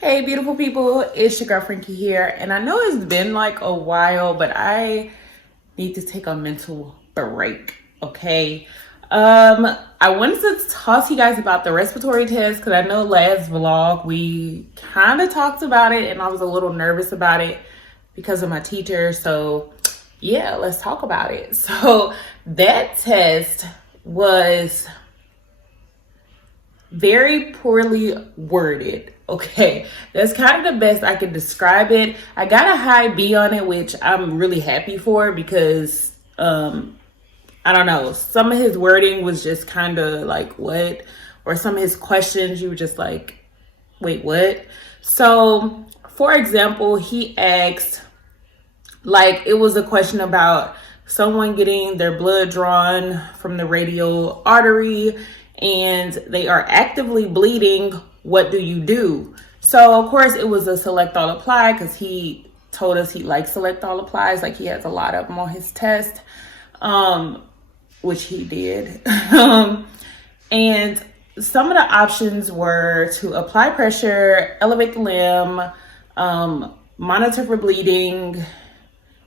Hey, beautiful people, it's your girl Frankie here, and I know it's been like a while, but I need to take a mental break, okay? I wanted to talk to you guys about the respiratory test because I know last vlog we kind of talked about it, and I was a little nervous about it because of my teacher. So, yeah, let's talk about it. So, that test was very poorly worded. Okay, that's kind of the best I could describe it. I got a high B on it, which I'm really happy for because I don't know, some of his wording was just kind of like what, or some of his questions you were just like, wait, what? So, for example, he asked, like, it was a question about someone getting their blood drawn from the radial artery and they are actively bleeding. What do you do? So, of course, it was a select all apply because he told us he likes select all applies. Like, he has a lot of them on his test, which he did. And some of the options were to apply pressure, elevate the limb, monitor for bleeding,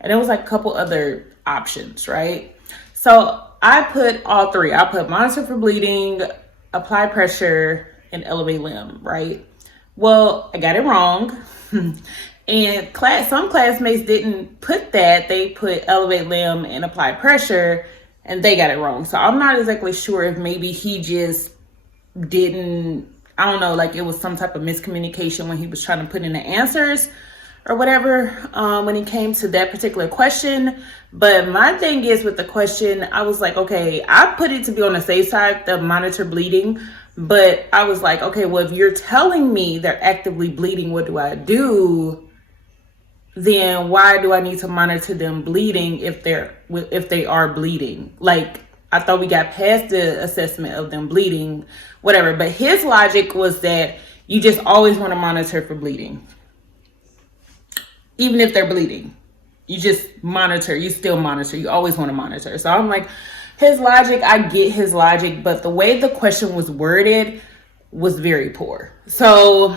and there was like a couple other options, right? So I put all three. I put monitor for bleeding, apply pressure, and elevate limb, right? Well, I got it wrong. And some classmates didn't put that. They put elevate limb and apply pressure, and they got it wrong. So I'm not exactly sure if maybe he just didn't, I don't know, like it was some type of miscommunication when he was trying to put in the answers or whatever, when it came to that particular question. But my thing is with the question, I was like, okay, I put it to be on the safe side, the monitor bleeding. But I was like, okay, well, if you're telling me they're actively bleeding, what do I do? Then why do I need to monitor them bleeding if they are bleeding? Like, I thought we got past the assessment of them bleeding, whatever. But his logic was that you just always want to monitor for bleeding. Even if they're bleeding, you just monitor, you still monitor, you always want to monitor. So I'm like, his logic, I get his logic, but the way the question was worded was very poor. So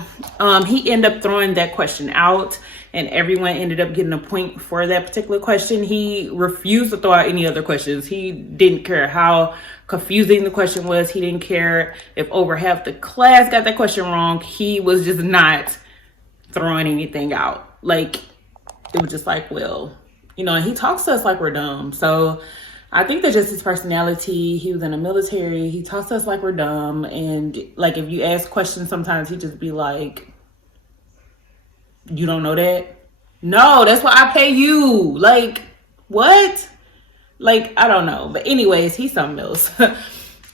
he ended up throwing that question out, and everyone ended up getting a point for that particular question. He refused to throw out any other questions. He didn't care how confusing the question was. He didn't care if over half the class got that question wrong. He was just not throwing anything out. Like, it was just like, well, you know, and he talks to us like we're dumb. So I think that's just his personality. He was in the military. He talks to us like we're dumb. And like, if you ask questions, sometimes he just be like, you don't know that? No, that's why I pay you. Like, what? Like, I don't know. But anyways, he's something else.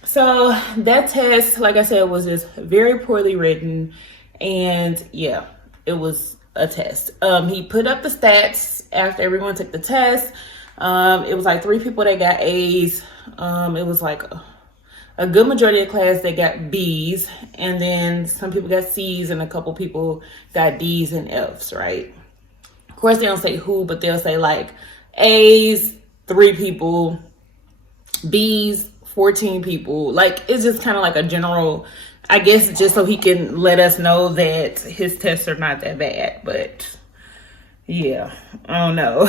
So that test, like I said, was just very poorly written. And yeah, it was a test. He put up the stats after everyone took the test. It was like 3 people that got A's. It was like a good majority of class that got B's, and then some people got C's, and a couple people got D's and F's, right? Of course, they don't say who, but they'll say like A's, 3 people, B's, 14 people. Like, it's just kind of like a general, I guess, just so he can let us know that his tests are not that bad. But yeah, I don't know.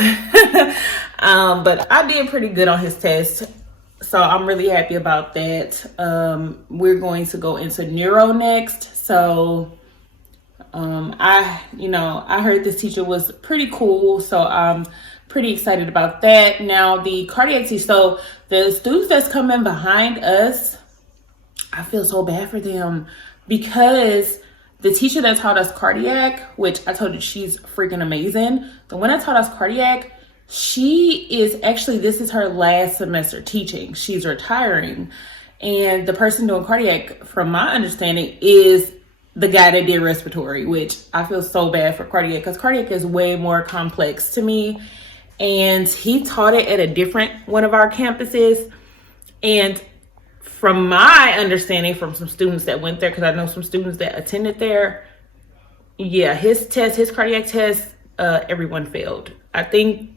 But I did pretty good on his test, so I'm really happy about that. We're going to go into neuro next. So I heard this teacher was pretty cool, so I'm pretty excited about that. Now, the cardiac teacher, so the students that's coming behind us, I feel so bad for them because the teacher that taught us cardiac, which I told you she's freaking amazing. The one that taught us cardiac, she is actually, this is her last semester teaching. She's retiring. And the person doing cardiac, from my understanding, is the guy that did respiratory, which I feel so bad for cardiac because cardiac is way more complex to me. And he taught it at a different one of our campuses. And from my understanding from some students that went there, because I know some students that attended there, yeah, his cardiac test, everyone failed. I think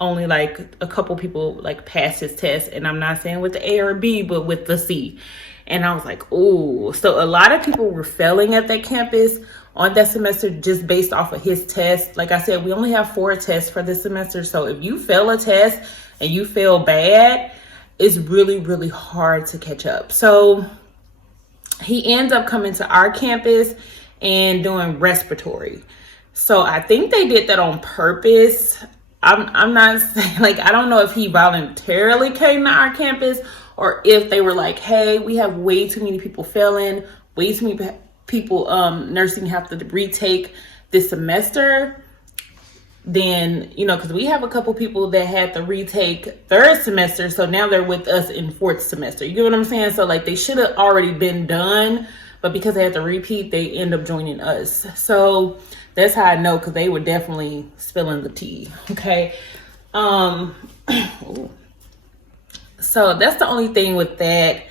only like a couple people like passed his test, and I'm not saying with the A or B, but with the C. And I was like, oh, so a lot of people were failing at that campus, on that semester just based off of his test. Like I said, we only have 4 tests for this semester. So if you fail a test and you fail bad, it's really, really hard to catch up. So he ends up coming to our campus and doing respiratory. So I think they did that on purpose. I'm not saying, like, I don't know if he voluntarily came to our campus or if they were like, hey, we have way too many people failing, way too many people nursing have to retake this semester. Then, you know, because we have a couple people that had to retake 3rd semester, so now they're with us in 4th semester. You get what I'm saying? So like they should have already been done, but because they had to repeat, they end up joining us. So that's how I know, because they were definitely spilling the tea. Okay. So that's the only thing with that,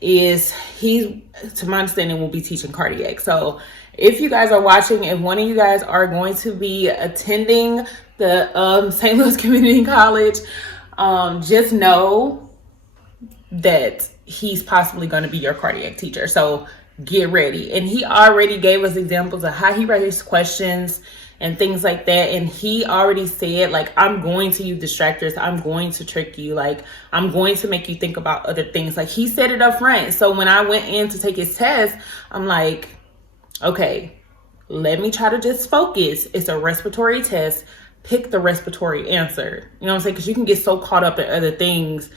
is he, to my understanding, will be teaching cardiac. So if you guys are watching, if one of you guys are going to be attending the St. Louis Community College, just know that he's possibly going to be your cardiac teacher. So get ready. And he already gave us examples of how he writes questions and things like that. And he already said, like, I'm going to use distractors. I'm going to trick you. Like, I'm going to make you think about other things. Like, he said it up front. So when I went in to take his test, I'm like, okay, let me try to just focus. It's a respiratory test. Pick the respiratory answer. You know what I'm saying? Because you can get so caught up in other things,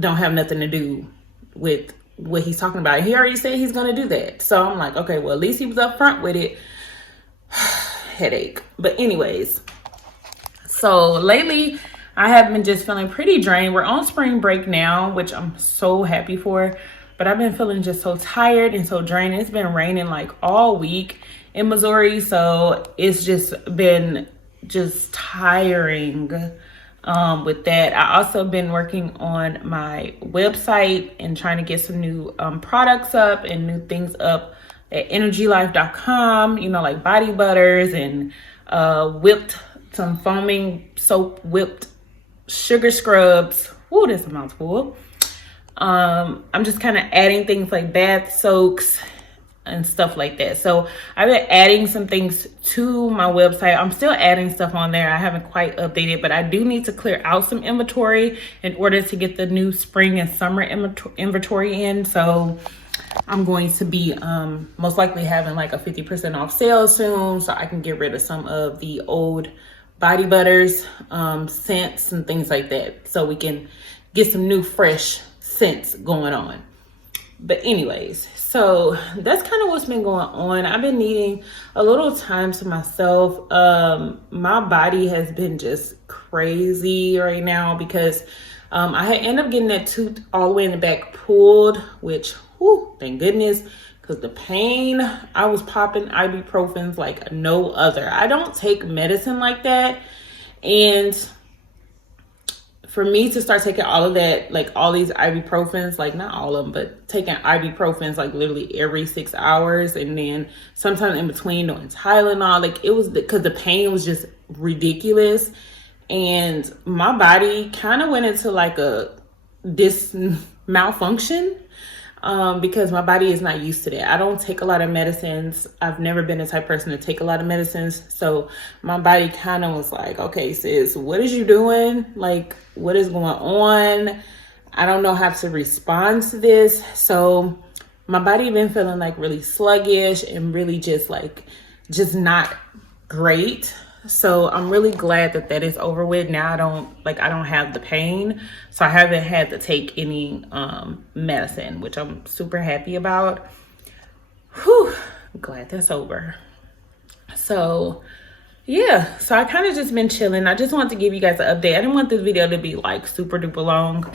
don't have nothing to do with what he's talking about. He already said he's going to do that. So I'm like, okay, well, at least he was up front with it. Headache. But anyways, so lately I have been just feeling pretty drained. We're on spring break now, which I'm so happy for. But I've been feeling just so tired and so drained. It's been raining like all week in Missouri. So it's just been just tiring with that. I also been working on my website and trying to get some new products up and new things up at Innergylifellc.com, you know, like body butters and some foaming soap whipped sugar scrubs. Ooh, that's a mouthful. I'm just kind of adding things like bath soaks and stuff like that. So I've been adding some things to my website. I'm still adding stuff on there. I haven't quite updated, but I do need to clear out some inventory in order to get the new spring and summer inventory in. So I'm going to be most likely having like a 50% off sale soon, so I can get rid of some of the old body butters, scents and things like that, so we can get some new fresh scents going on. But anyways, so that's kind of what's been going on. I've been needing a little time to myself. My body has been just crazy right now because I had ended up getting that tooth all the way in the back pulled, which, whew, thank goodness, because the pain, I was popping ibuprofens like no other. I don't take medicine like that. And for me to start taking all of that, like all these ibuprofens, like not all of them, but taking ibuprofens like literally every 6 hours, and then sometimes in between doing Tylenol, like it was because the pain was just ridiculous. And my body kind of went into like a malfunction because my body is not used to that. I don't take a lot of medicines. I've never been the type of person to take a lot of medicines. So my body kind of was like, okay, sis, what is you doing? Like, what is going on? I don't know how to respond to this. So my body been feeling like really sluggish and really just not great. So I'm really glad that that is over with. Now I don't have the pain. So I haven't had to take any medicine, which I'm super happy about. Whew, I'm glad that's over. So yeah, so I kind of just been chilling. I just wanted to give you guys an update. I didn't want this video to be like super duper long,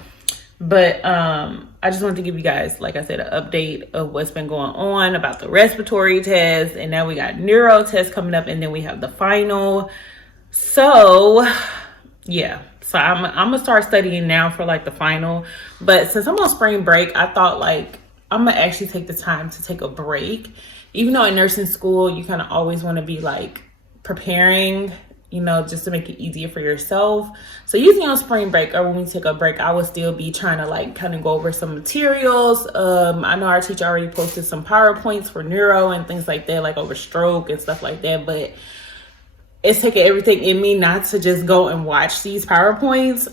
but I just wanted to give you guys, like I said, an update of what's been going on about the respiratory test. And now we got neuro test coming up, and then we have the final. So yeah, so I'm gonna start studying now for like the final. But since I'm on spring break, I thought like I'm gonna actually take the time to take a break. Even though in nursing school, you kind of always want to be like preparing just to make it easier for yourself. So usually on spring break or when we take a break, I will still be trying to like kind of go over some materials. I know our teacher already posted some PowerPoints for neuro and things like that, like over stroke and stuff like that. But it's taking everything in me not to just go and watch these PowerPoints.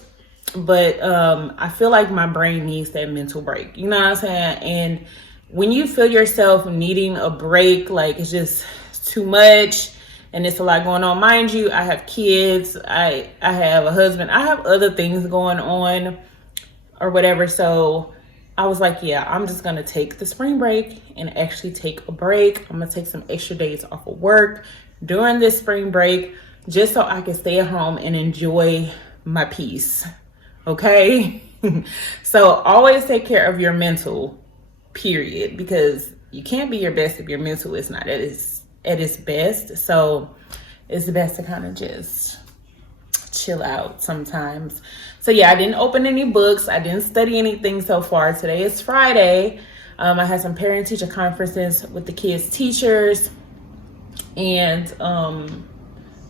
But I feel like my brain needs that mental break. You know what I'm saying? And when you feel yourself needing a break, like it's just too much and it's a lot going on. Mind you, I have kids, I have a husband, I have other things going on or whatever. So I was like, yeah, I'm just gonna take the spring break and actually take a break. I'm gonna take some extra days off of work during this spring break just so I can stay at home and enjoy my peace. Okay? So always take care of your mental, period, because you can't be your best if your mental is not at its best. So it's best to kind of just chill out sometimes. So yeah, I didn't open any books. I didn't study anything so far. Today is Friday. I had some parent-teacher conferences with the kids' teachers. And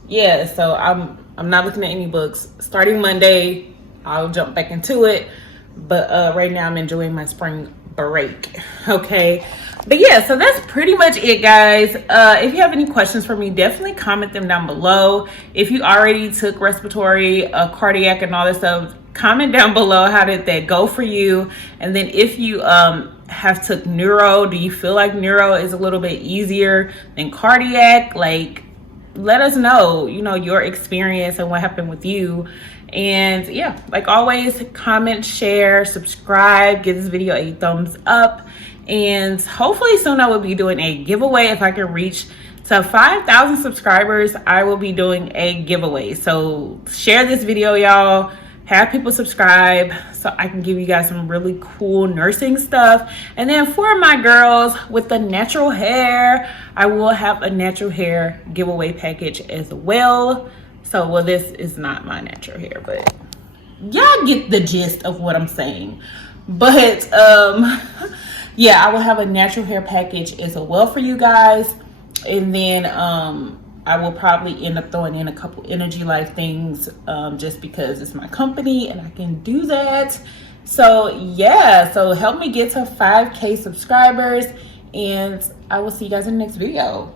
yeah, so I'm not looking at any books. Starting Monday, I'll jump back into it. But right now I'm enjoying my spring break. Okay. But yeah, so that's pretty much it, guys. If you have any questions for me, definitely comment them down below. If you already took respiratory, cardiac, and all that stuff, comment down below how did that go for you. And then if you have took neuro, do you feel like neuro is a little bit easier than cardiac? Like, let us know, your experience and what happened with you. And yeah, like always, comment, share, subscribe, give this video a thumbs up. And hopefully soon I will be doing a giveaway. If I can reach to 5,000 subscribers, I will be doing a giveaway. So share this video, y'all. Have people subscribe so I can give you guys some really cool nursing stuff. And then for my girls with the natural hair, I will have a natural hair giveaway package as well. So, well, this is not my natural hair, but y'all get the gist of what I'm saying. But yeah, I will have a natural hair package as well for you guys. And then I will probably end up throwing in a couple Innergylifellc things just because it's my company and I can do that. So yeah, so help me get to 5K subscribers and I will see you guys in the next video.